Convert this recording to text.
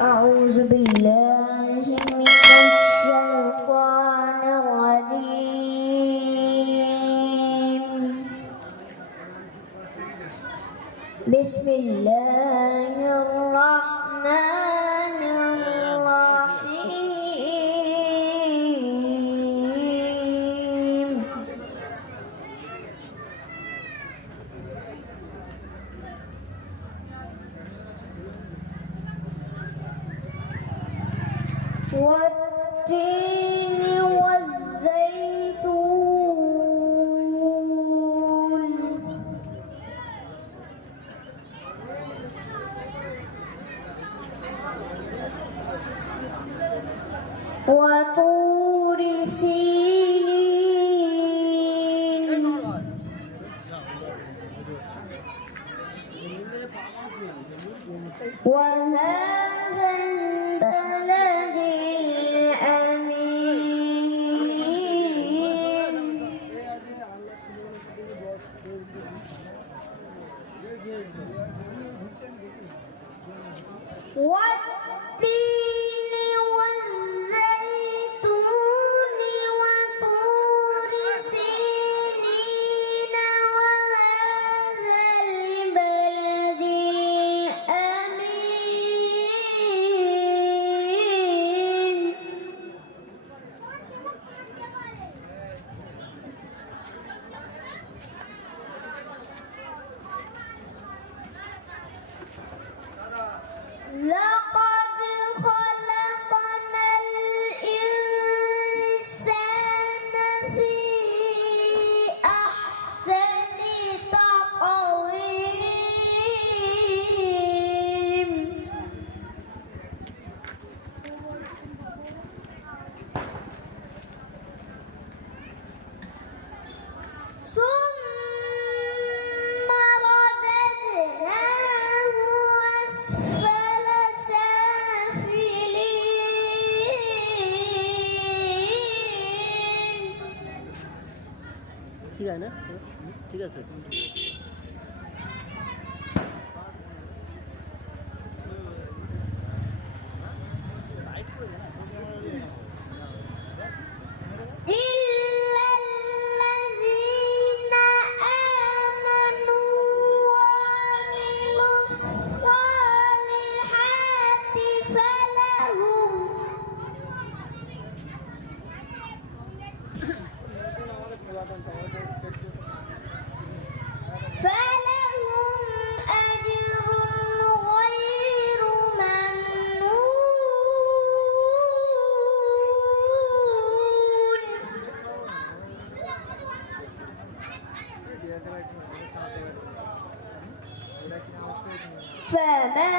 أعوذ بالله من الشيطان الرجيم. بسم الله الرحمن الرحيم. والتين والزيتون وطور سينين وهذا البلد الأمين. والتين والزيتون وطور سينين وهذا البلد الأمين. لقد خلقنا الإنسان في أحسن تقويم. ثم رددناه أسفل سافلين. ঠিক আছে না? ঠিক আছে। إلا الذين آمنوا وعملوا الصالحات فلهم أجر غير ممنون. فما